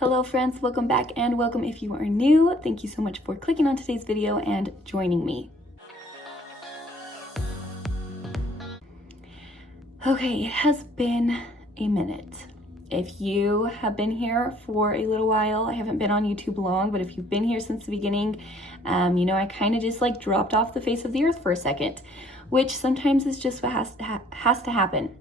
Hello friends, welcome back and welcome if you are new. Thank you so much for clicking on today's video and joining me. Okay, it has been a minute. If you have been here for a little while, I haven't been on YouTube long, but if you've been here since the beginning, you know I kind of just like dropped off the face of the earth for a second, which sometimes is just what has to happen.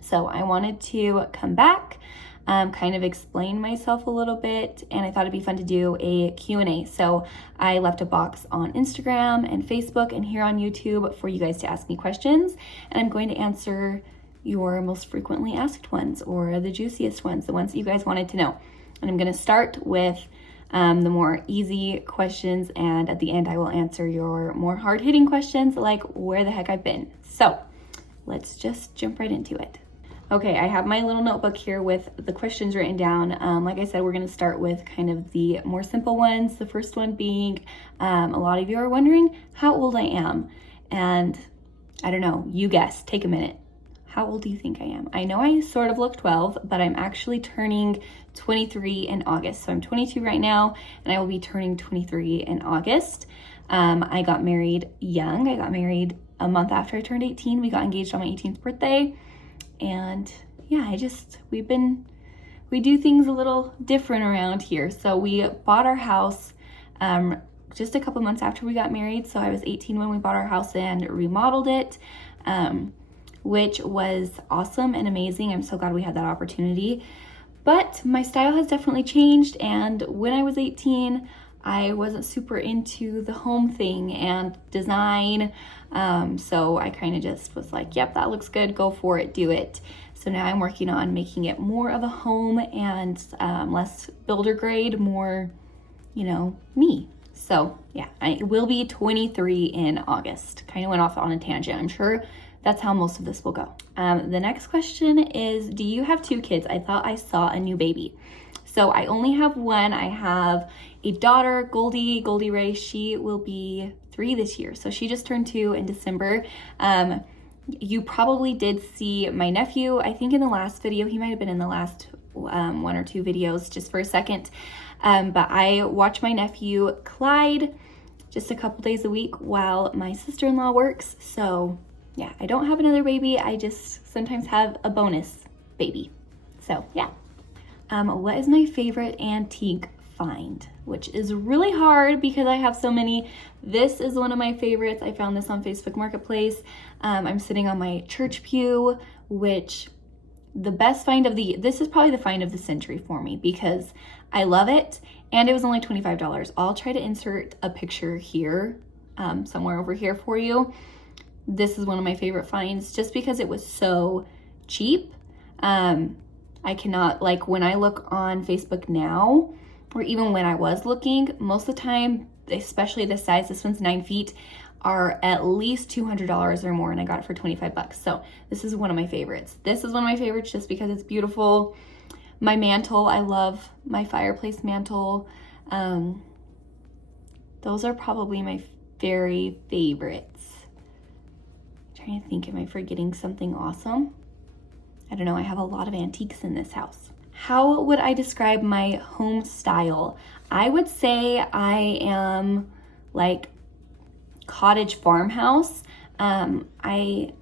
So I wanted to come back, kind of explain myself a little bit, and I thought it'd be fun to do a Q&A. So I left a box on Instagram and Facebook and here on YouTube for you guys to ask me questions, and I'm going to answer your most frequently asked ones or the juiciest ones, the ones that you guys wanted to know. And I'm going to start with the more easy questions, and at the end I will answer your more hard-hitting questions like where the heck I've been. So let's just jump right into it. Okay, I have my little notebook here with the questions written down. Like I said, we're going to start with kind of the more simple ones. The first one being, a lot of you are wondering how old I am. And I don't know, you guess, take a minute. How old do you think I am? I know I sort of look 12, but I'm actually turning 23 in August. So I'm 22 right now, and I will be turning 23 in August. I got married young. I got married a month after I turned 18. We got engaged on my 18th birthday. And yeah, we do things a little different around here. So we bought our house just a couple months after we got married. So I was 18 when we bought our house and remodeled it, which was awesome and amazing. I'm so glad we had that opportunity. But my style has definitely changed. And when I was 18, I wasn't super into the home thing and design. So I kind of just was like, yep, that looks good. Go for it. Do it. So now I'm working on making it more of a home and less builder grade, more, you know, me. So yeah, I will be 23 in August. Kind of went off on a tangent. I'm sure that's how most of this will go. The next question is, do you have 2 kids? I thought I saw a new baby. So I only have one. I have a daughter, Goldie Ray. She will be 3 this year. So she just turned 2 in December. You probably did see my nephew, I think in the last video. He might have been in the last 1 or 2 videos just for a second. But I watch my nephew Clyde just a couple days a week while my sister-in-law works. So yeah, I don't have another baby. I just sometimes have a bonus baby. So yeah. What is my favorite antique find? Which is really hard because I have so many. This is one of my favorites. I found this on Facebook Marketplace. I'm sitting on my church pew, which this is probably the find of the century for me because I love it and it was only $25. I'll try to insert a picture here, somewhere over here for you. This is one of my favorite finds just because it was so cheap. I cannot, like when I look on Facebook now, or even when I was looking, most of the time, especially this size, this one's 9 feet, are at least $200 or more, and I got it for 25 bucks. So this is one of my favorites. This is one of my favorites just because it's beautiful. My mantle, I love my fireplace mantle. Those are probably my very favorites. I'm trying to think, am I forgetting something awesome? I don't know, I have a lot of antiques in this house. How would I describe my home style? I would say I am like cottage farmhouse. I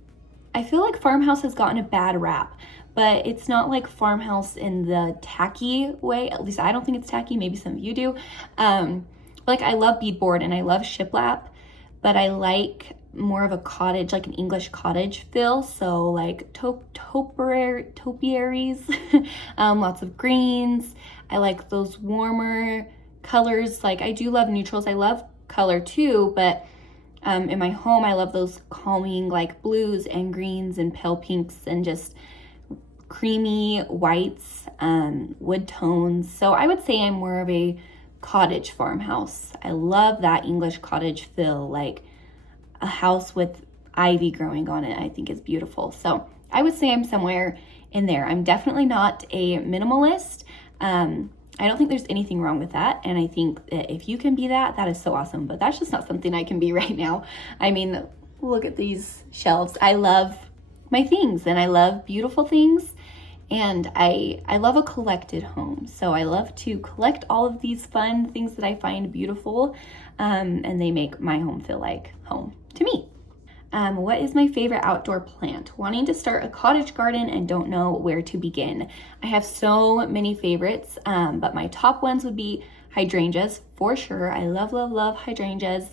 feel like farmhouse has gotten a bad rap, but it's not like farmhouse in the tacky way. At least I don't think it's tacky. Maybe some of you do. Like I love beadboard and I love shiplap, but I like more of a cottage, like an English cottage feel. So like topiaries, lots of greens. I like those warmer colors. Like I do love neutrals. I love color too, but in my home, I love those calming like blues and greens and pale pinks and just creamy whites, wood tones. So I would say I'm more of a cottage farmhouse. I love that English cottage feel, like a house with ivy growing on it. I think is beautiful. So I would say I'm somewhere in there. I'm definitely not a minimalist. I don't think there's anything wrong with that. And I think that if you can be that, that is so awesome. But that's just not something I can be right now. I mean, look at these shelves. I love my things and I love beautiful things. And I love a collected home. So I love to collect all of these fun things that I find beautiful, and they make my home feel like home to me. What is my favorite outdoor plant? Wanting to start a cottage garden and don't know where to begin. I have so many favorites, but my top ones would be hydrangeas for sure. I love, love, love hydrangeas.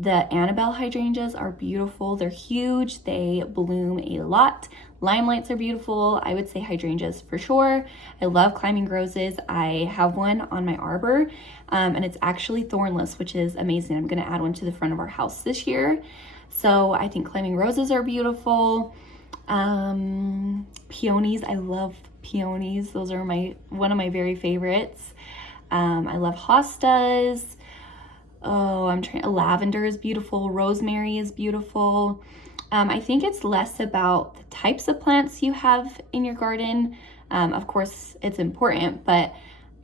The Annabelle hydrangeas are beautiful. They're huge. They bloom a lot. Limelights are beautiful. I would say hydrangeas for sure. I love climbing roses. I have one on my arbor, and it's actually thornless, which is amazing. I'm going to add one to the front of our house this year. So I think climbing roses are beautiful. Peonies. I love peonies. Those are one of my very favorites. I love hostas. Lavender is beautiful. Rosemary is beautiful. I think it's less about the types of plants you have in your garden. Of course, it's important, but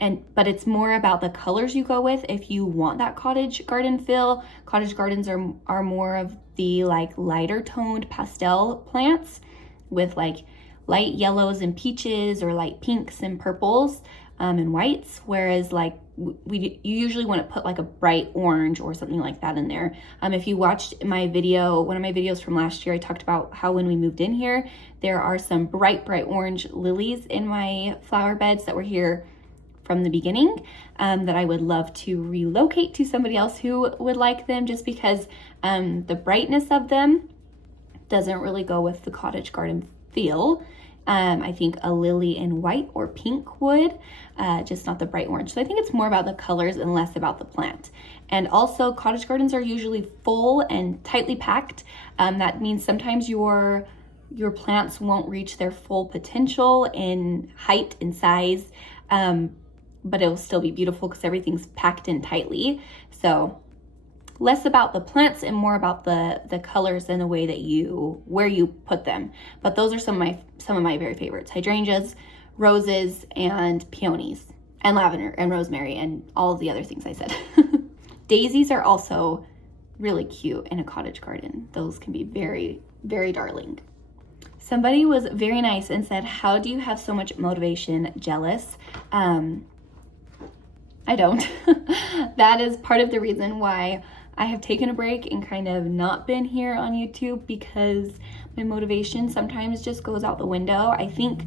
it's more about the colors you go with. If you want that cottage garden feel, cottage gardens are more of the like lighter toned pastel plants with like light yellows and peaches, or light pinks and purples and whites, whereas like you usually want to put like a bright orange or something like that in there. If you watched one of my videos from last year, I talked about how when we moved in here, there are some bright orange lilies in my flower beds that were here from the beginning, that I would love to relocate to somebody else who would like them, just because the brightness of them doesn't really go with the cottage garden feel. I think a lily in white or pink would, just not the bright orange. So I think it's more about the colors and less about the plant. And also, cottage gardens are usually full and tightly packed. That means sometimes your plants won't reach their full potential in height and size, but it'll still be beautiful because everything's packed in tightly. So less about the plants and more about the colors and the way that where you put them. But those are some of my very favorites: hydrangeas, roses, and peonies, and lavender and rosemary, and all of the other things I said. Daisies are also really cute in a cottage garden. Those can be very, very darling. Somebody was very nice and said, "How do you have so much motivation?" Jealous. I don't. That is part of the reason why I have taken a break and kind of not been here on YouTube, because my motivation sometimes just goes out the window. I think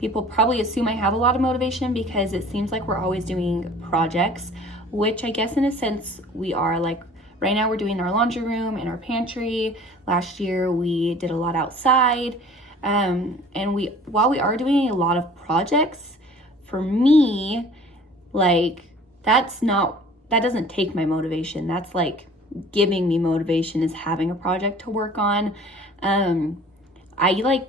people probably assume I have a lot of motivation because it seems like we're always doing projects, which I guess in a sense we are. Like right now we're doing our laundry room and our pantry. Last year we did a lot outside. And while we are doing a lot of projects, for me, like that doesn't take my motivation. That's like giving me motivation, is having a project to work on. I like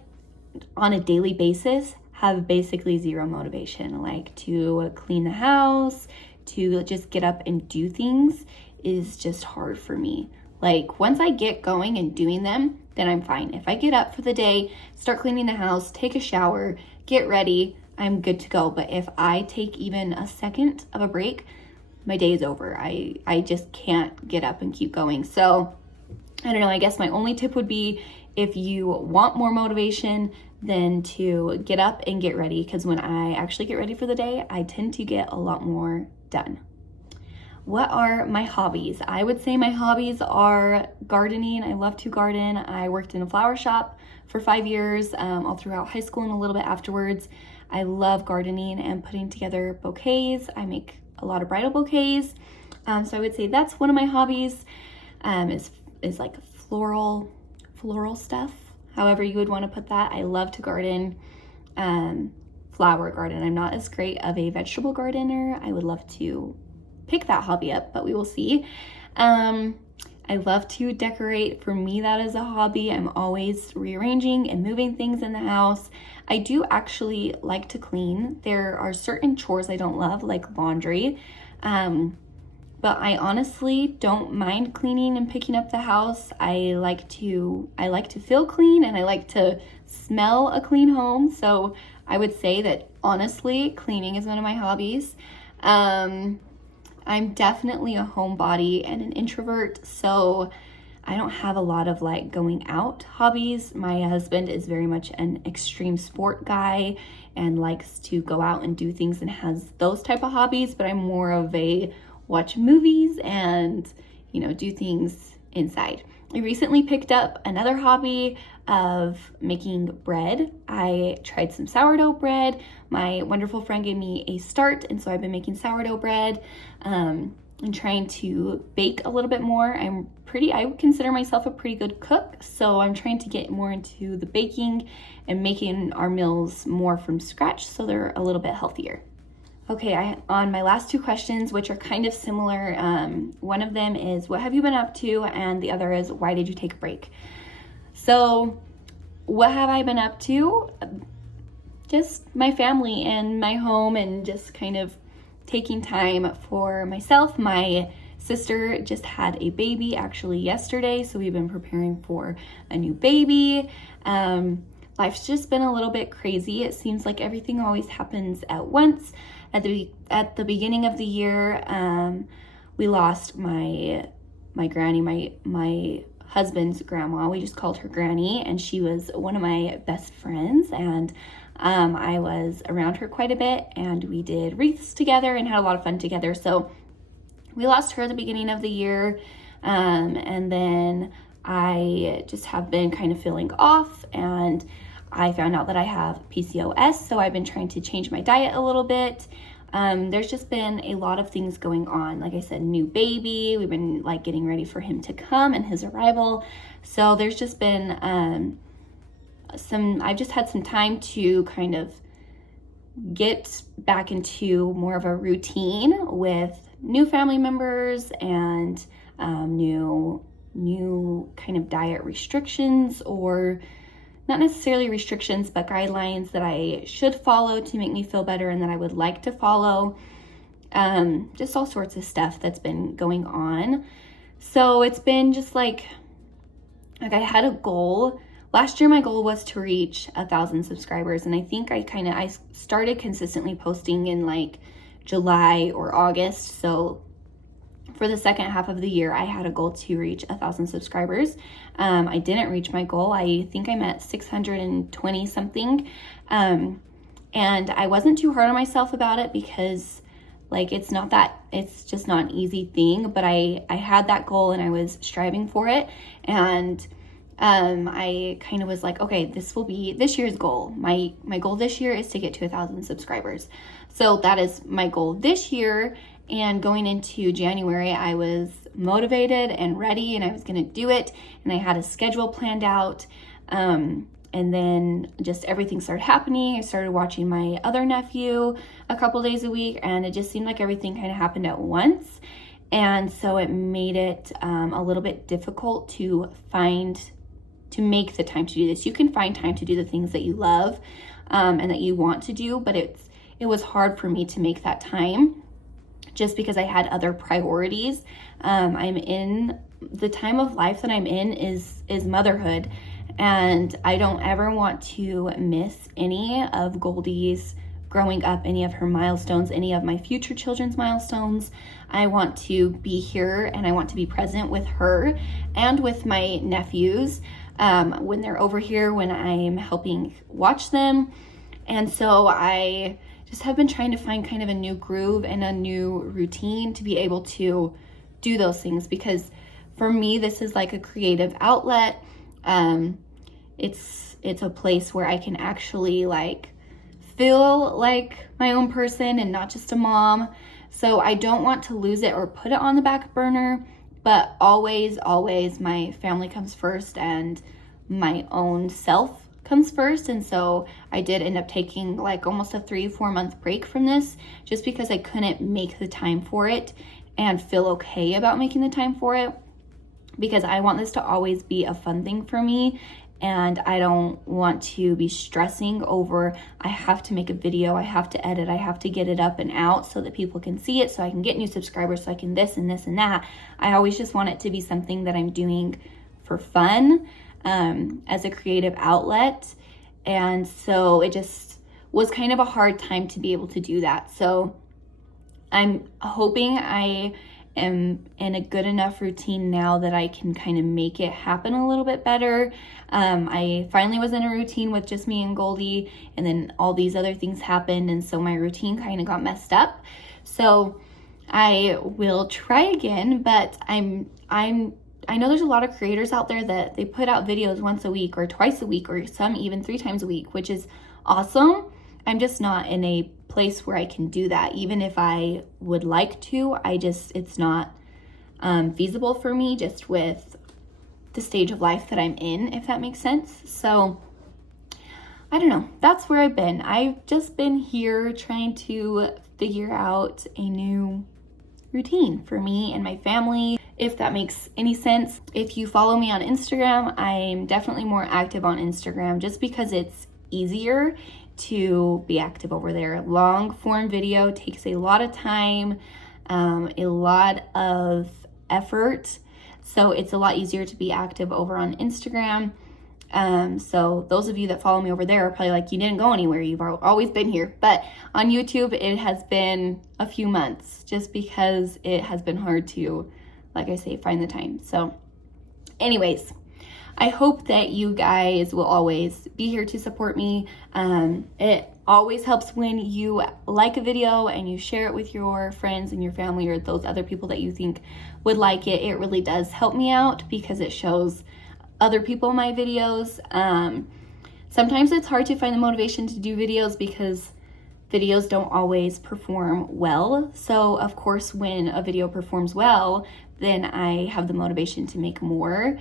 on a daily basis have basically zero motivation. Like to clean the house, to just get up and do things is just hard for me. Like once I get going and doing them, then I'm fine. If I get up for the day, start cleaning the house, take a shower, get ready, I'm good to go. But if I take even a second of a break, my day is over. I just can't get up and keep going. So I don't know, I guess my only tip would be, if you want more motivation, then to get up and get ready, because when I actually get ready for the day, I tend to get a lot more done. What are my hobbies? I would say my hobbies are gardening. I love to garden. I worked in a flower shop for 5 years, all throughout high school and a little bit afterwards. I love gardening and putting together bouquets. I make a lot of bridal bouquets. So I would say that's one of my hobbies, is like floral stuff, however you would want to put that. I love to garden, flower garden. I'm not as great of a vegetable gardener. I would love to pick that hobby up, but we will see. I love to decorate. For me, that is a hobby. I'm always rearranging and moving things in the house. I do actually like to clean. There are certain chores I don't love, like laundry. But I honestly don't mind cleaning and picking up the house. I like to feel clean, and I like to smell a clean home. So I would say that honestly, cleaning is one of my hobbies. I'm definitely a homebody and an introvert, so I don't have a lot of like going out hobbies. My husband is very much an extreme sport guy and likes to go out and do things and has those type of hobbies, but I'm more of a watch movies and, you know, do things inside. I recently picked up another hobby of making bread. I tried some sourdough bread. My wonderful friend gave me a start, and so I've been making sourdough bread and trying to bake a little bit more. I would consider myself a pretty good cook, so I'm trying to get more into the baking and making our meals more from scratch so they're a little bit healthier. Okay, on my last two questions, which are kind of similar, one of them is, what have you been up to? And the other is, why did you take a break? So, what have I been up to? Just my family and my home, and just kind of taking time for myself. My sister just had a baby actually yesterday, so we've been preparing for a new baby. Life's just been a little bit crazy. It seems like everything always happens at once. At the beginning of the year, we lost my granny, my husband's grandma. We just called her Granny, and she was one of my best friends, and I was around her quite a bit, and we did wreaths together and had a lot of fun together. So we lost her at the beginning of the year, and then I just have been kind of feeling off, and I found out that I have PCOS, so I've been trying to change my diet a little bit. There's just been a lot of things going on. Like I said, new baby, we've been like getting ready for him to come and his arrival. So there's just been I've just had some time to kind of get back into more of a routine with new family members and new kind of diet restrictions, or not necessarily restrictions, but guidelines that I should follow to make me feel better and that I would like to follow. Just all sorts of stuff that's been going on. So it's been just like I had a goal. Last year, my goal was to reach 1,000 subscribers. And I think I started consistently posting in like July or August. So for the second half of the year, I had a goal to reach 1,000 subscribers. I didn't reach my goal. I think I'm at 620 something. And I wasn't too hard on myself about it because like it's just not an easy thing, but I had that goal and I was striving for it. And I kind of was like, okay, this will be this year's goal. My goal this year is to get to 1,000 subscribers. So that is my goal this year. And going into January, I was motivated and ready, and I was going to do it. And I had a schedule planned out. And then just everything started happening. I started watching my other nephew a couple days a week, and it just seemed like everything kind of happened at once. And so it made it a little bit difficult to make the time to do this. You can find time to do the things that you love and that you want to do, but it was hard for me to make that time just because I had other priorities. I'm in the time of life that I'm in is motherhood, and I don't ever want to miss any of Goldie's growing up, any of her milestones, any of my future children's milestones. I want to be here and I want to be present with her and with my nephews when they're over here, when I'm helping watch them. And so I just have been trying to find kind of a new groove and a new routine to be able to do those things, because for me, this is like a creative outlet. It's a place where I can actually like feel like my own person and not just a mom. So I don't want to lose it or put it on the back burner, but always my family comes first and my own self comes first. And so I did end up taking like almost a 3-4 month break from this just because I couldn't make the time for it and feel okay about making the time for it, because I want this to always be a fun thing for me. And I don't want to be stressing over, I have to make a video, I have to edit, I have to get it up and out so that people can see it, so I can get new subscribers, so I can this and this and that. I always just want it to be something that I'm doing for fun, as a creative outlet. And so it just was kind of a hard time to be able to do that. So I'm hoping I am in a good enough routine now that I can kind of make it happen a little bit better. I finally was in a routine with just me and Goldie, and then all these other things happened, and so my routine kind of got messed up. So I will try again, but I know there's a lot of creators out there that they put out videos once a week or twice a week or some even 3 times a week, which is awesome. I'm just not in a place where I can do that. Even if I would like to, it's not feasible for me just with the stage of life that I'm in, if that makes sense. So I don't know. That's where I've been. I've just been here trying to figure out a new routine for me and my family, if that makes any sense. If you follow me on Instagram, I'm definitely more active on Instagram just because it's easier to be active over there. Long form video takes a lot of time, a lot of effort, so it's a lot easier to be active over on Instagram. So those of you that follow me over there are probably like, you didn't go anywhere, you've always been here. But on YouTube, it has been a few months just because it has been hard to, like I say, find the time. So anyways, I hope that you guys will always be here to support me. It always helps when you like a video and you share it with your friends and your family or those other people that you think would like it. It really does help me out because it shows other people my videos. Sometimes it's hard to find the motivation to do videos because videos don't always perform well. So of course, when a video performs well, then I have the motivation to make more.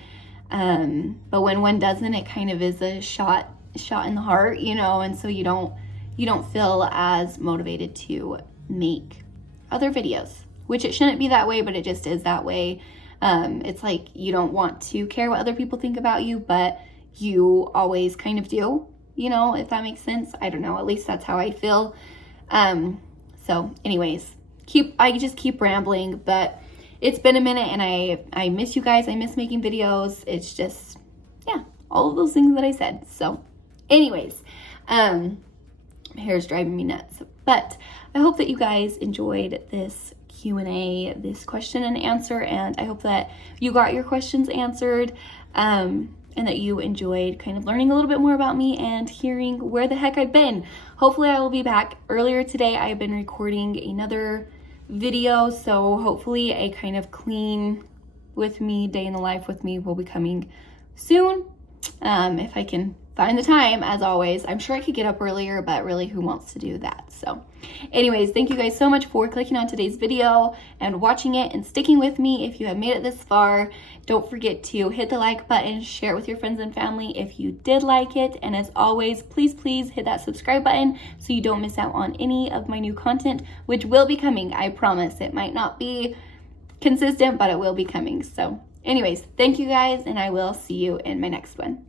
But when one doesn't, it kind of is a shot in the heart, and so you don't feel as motivated to make other videos, which it shouldn't be that way, but it just is that way. It's like you don't want to care what other people think about you, but you always kind of do, if that makes sense. I don't know, at least that's how I feel. So anyways, I just keep rambling, but it's been a minute and I miss you guys. I miss making videos. It's just, yeah, all of those things that I said. So anyways, my hair is driving me nuts, but I hope that you guys enjoyed this Q&A, this question and answer, and I hope that you got your questions answered, and that you enjoyed kind of learning a little bit more about me and hearing where the heck I've been. Hopefully I will be back. Earlier today I've been recording another video, so hopefully a kind of clean with me, day in the life with me will be coming soon, if I can find the time. As always, I'm sure I could get up earlier, but really, who wants to do that? So anyways, thank you guys so much for clicking on today's video and watching it and sticking with me. If you have made it this far, don't forget to hit the like button, share it with your friends and family if you did like it, and as always, please hit that subscribe button so you don't miss out on any of my new content, which will be coming. I promise. It might not be consistent, but it will be coming. So anyways, thank you guys, and I will see you in my next one.